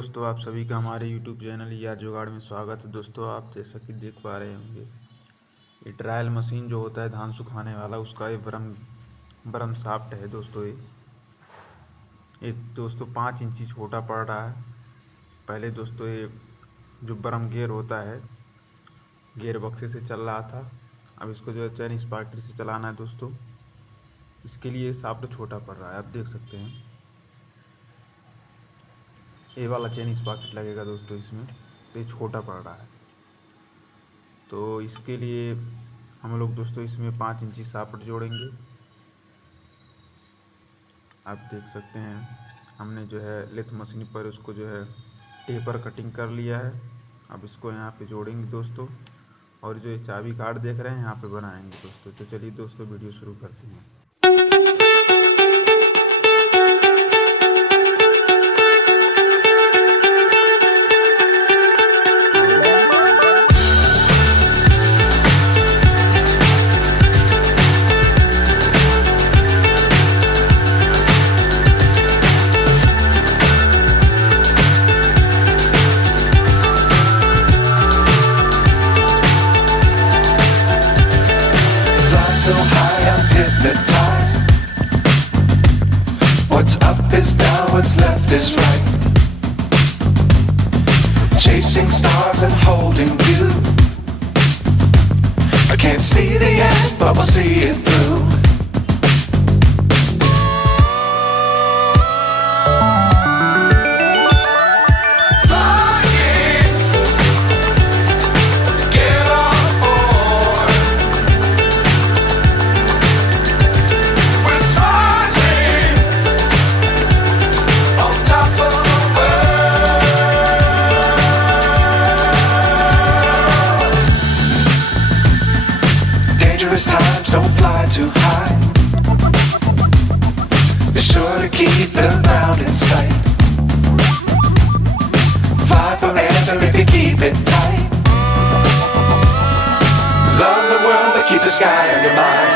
दोस्तों, आप सभी का हमारे YouTube चैनल या जुगाड़ में स्वागत है। दोस्तों, आप जैसा कि देख पा रहे होंगे, ये ट्रायल मशीन जो होता है धान सुखाने वाला, उसका ये बरम शाफ्ट है। दोस्तों ये दोस्तों 5 इंची छोटा पड़ रहा है। पहले दोस्तों ये जो बरम गेयर होता है, गेयर बक्से से चल रहा था। अब इसको जो है चैन स्पार्किट से चलाना है। दोस्तों इसके लिए शाफ्ट छोटा पड़ रहा है, आप देख सकते हैं। ये वाला चेन स्पार्किट लगेगा दोस्तों इसमें, तो ये छोटा पड़ रहा है। तो इसके लिए हम लोग दोस्तों इसमें 5 इंची शाफ्ट जोड़ेंगे। आप देख सकते हैं, हमने जो है लेथ मशीन पर उसको जो है टेपर कटिंग कर लिया है। अब इसको यहाँ पे जोड़ेंगे दोस्तों, और जो ये चाबी कार्ड देख रहे हैं यहाँ पे बनाएंगे दोस्तों। तो चलिए दोस्तों वीडियो शुरू करते हैं। So high I'm hypnotized. What's up is down, what's left is right. Chasing stars and holding you. I can't see the end, but we'll see it through. Times don't fly too high. Be sure to keep the ground in sight. Fly forever if you keep it tight. Love the world but keep the sky on your mind.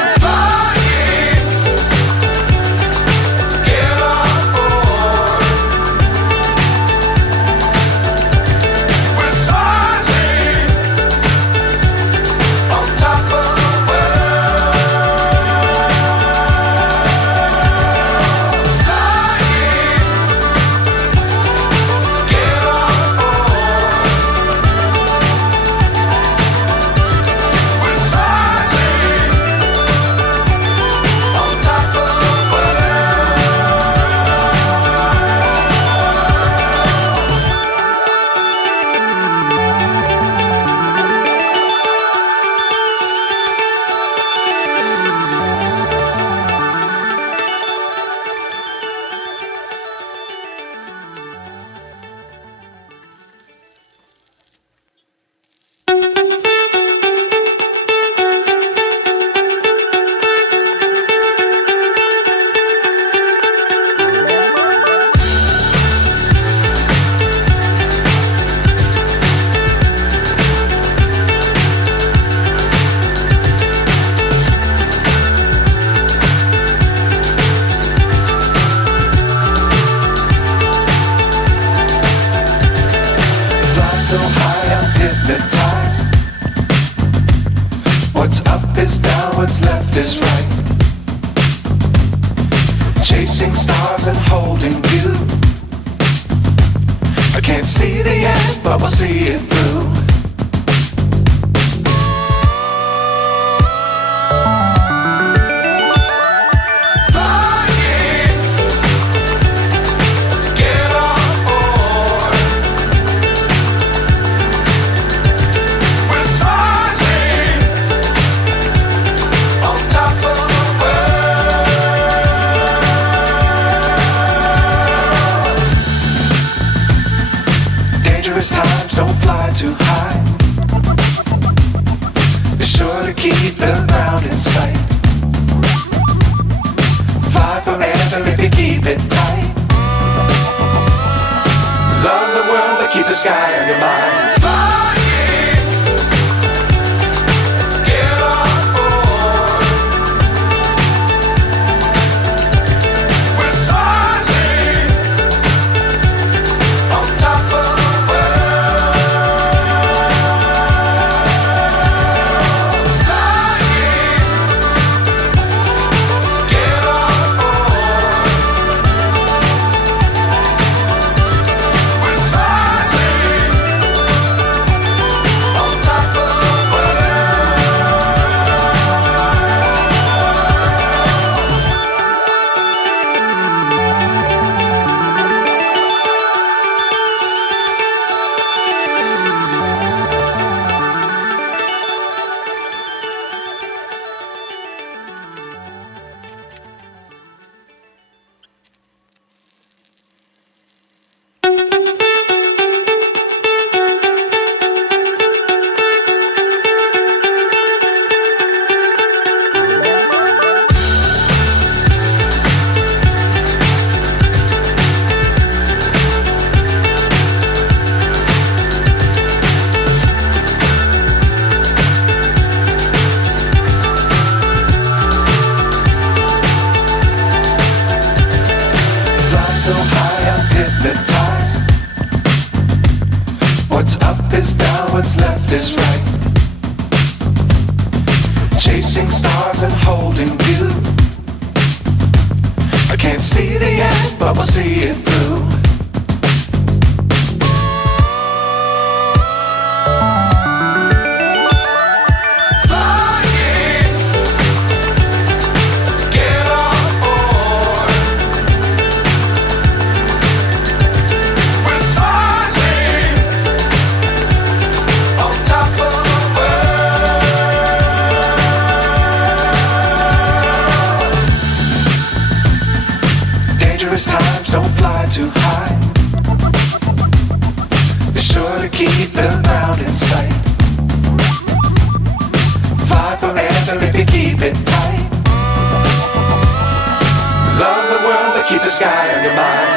So high I'm hypnotized. What's up is down, what's left is right. Chasing stars and holding you. I can't see the end, but we'll see it through. Times don't fly too high. Be sure to keep the ground in sight. Fly forever if you keep it tight. Love the world but keep the sky on your mind. Top is right. Chasing stars and holding you. I can't see the end, but we'll see it through. Times don't fly too high. Be sure to keep the ground in sight. Fly forever if you keep it tight. Love the world, but keep the sky on your mind.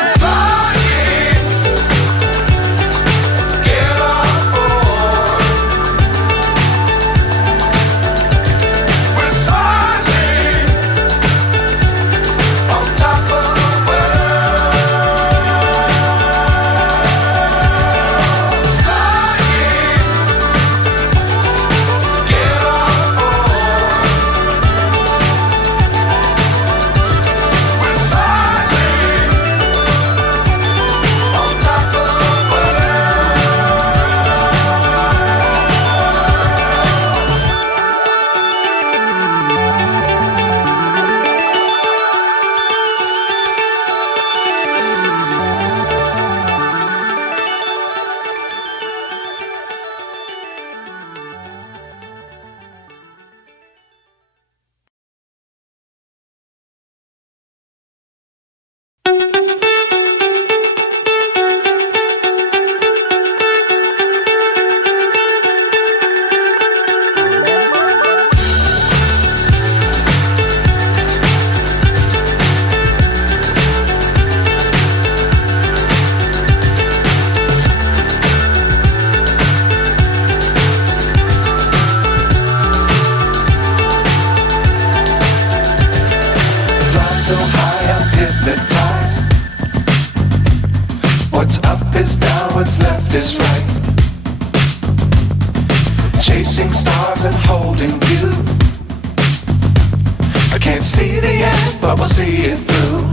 So high I'm hypnotized. What's up is down, what's left is right. Chasing stars and holding you. I can't see the end, but we'll see it through.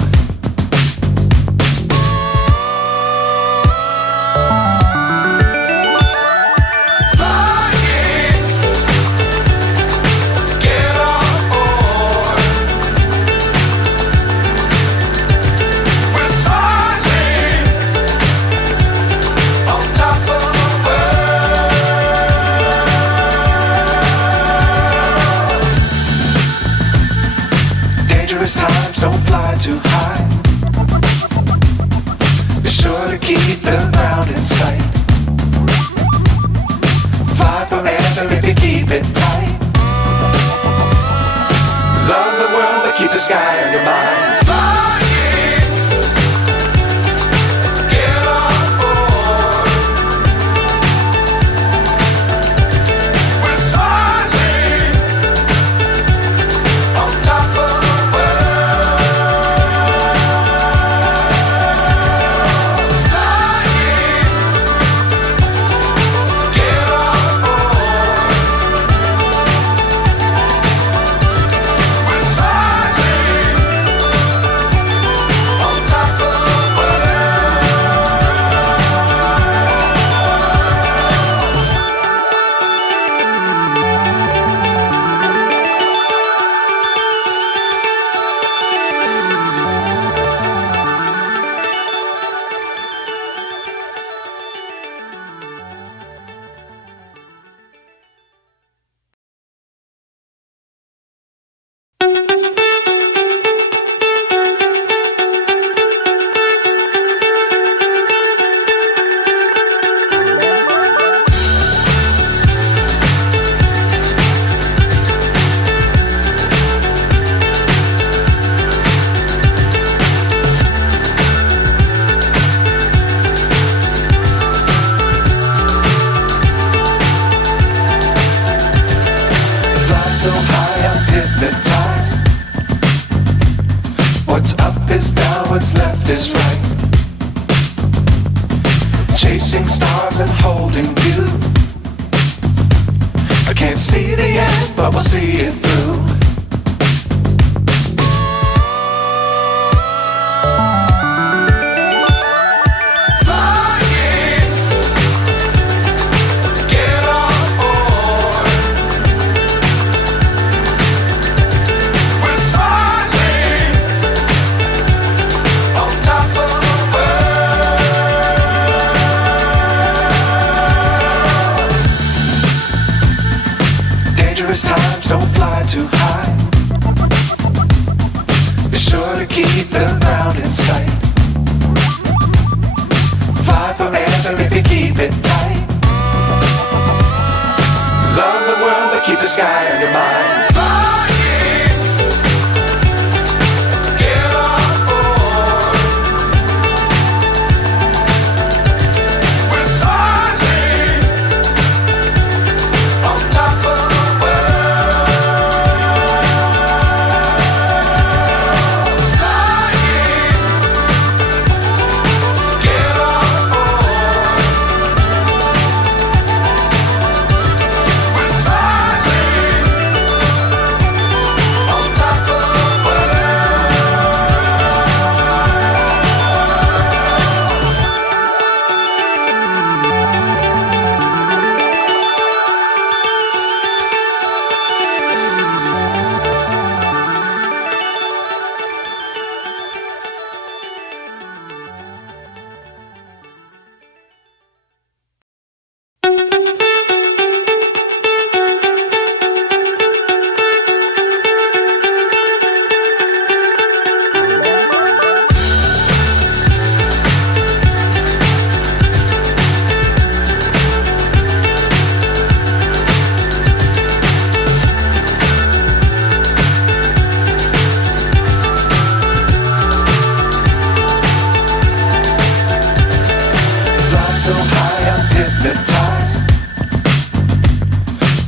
Times don't fly too high. Be sure to keep the ground in sight. Fly forever if you keep it tight. Love the world, but keep the sky on your mind. so high I'm hypnotized. What's up is down, what's left is right. Chasing stars and holding you. can't see the end, but we'll see it through. Times don't fly too high. Be sure to keep the ground in sight. Fly forever if you keep it tight. Love the world, but keep the sky on your mind.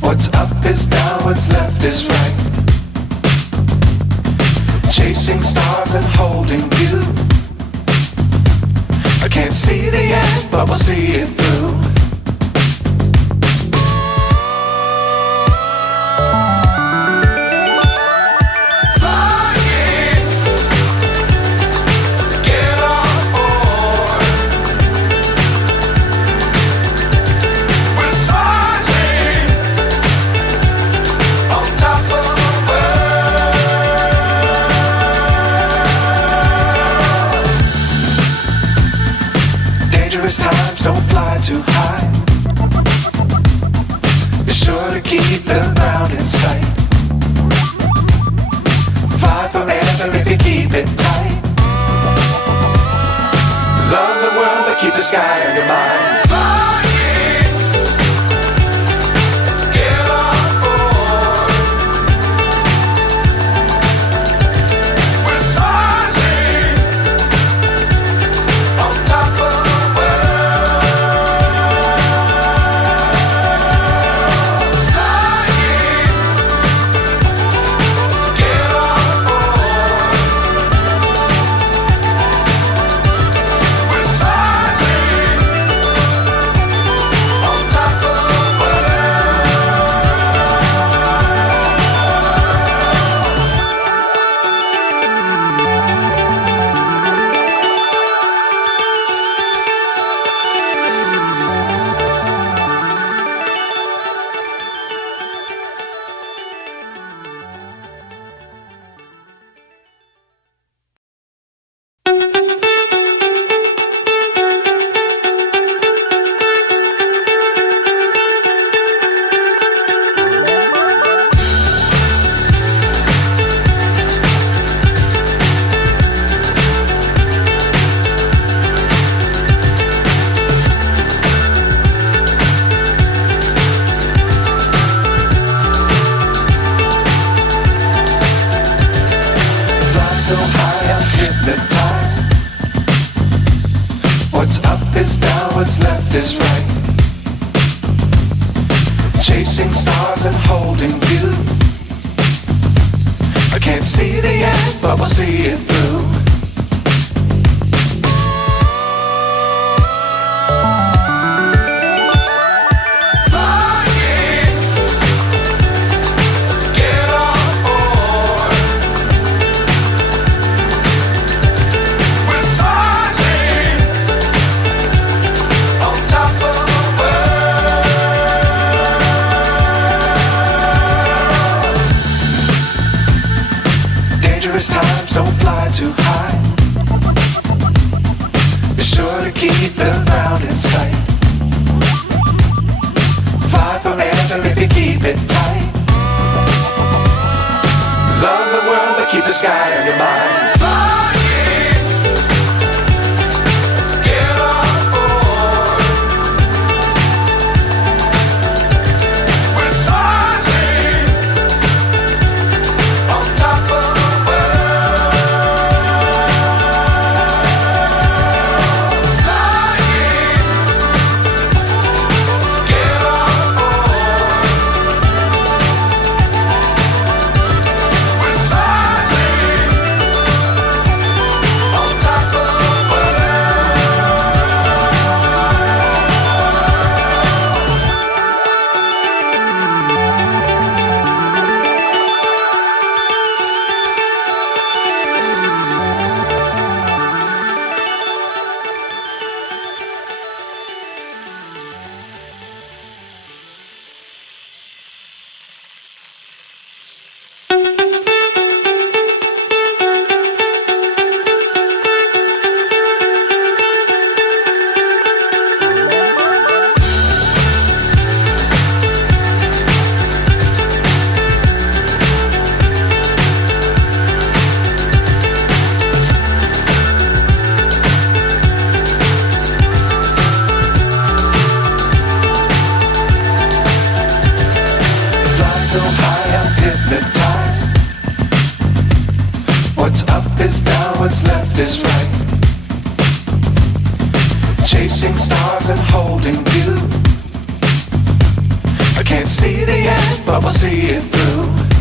What's up is down, what's left is right. Chasing stars and holding you. I can't see the end, but we'll see it through. Times don't fly too high. Be sure to keep the ground in sight. Fly forever if you keep it tight. Love the world, but keep the sky on your mind. So high I'm hypnotized. What's up is down, what's left is right. Chasing stars and holding you. I can't see the end, but we'll see it through. Flying, Dangerous times, don't fly too high. Be sure to keep the ground in sight. Fly forever if you keep it tight. Love the world, but keep the sky on your mind. So high I'm hypnotized. What's up is down, what's left is right. Chasing stars and holding you. I can't see the end, but we'll see it through.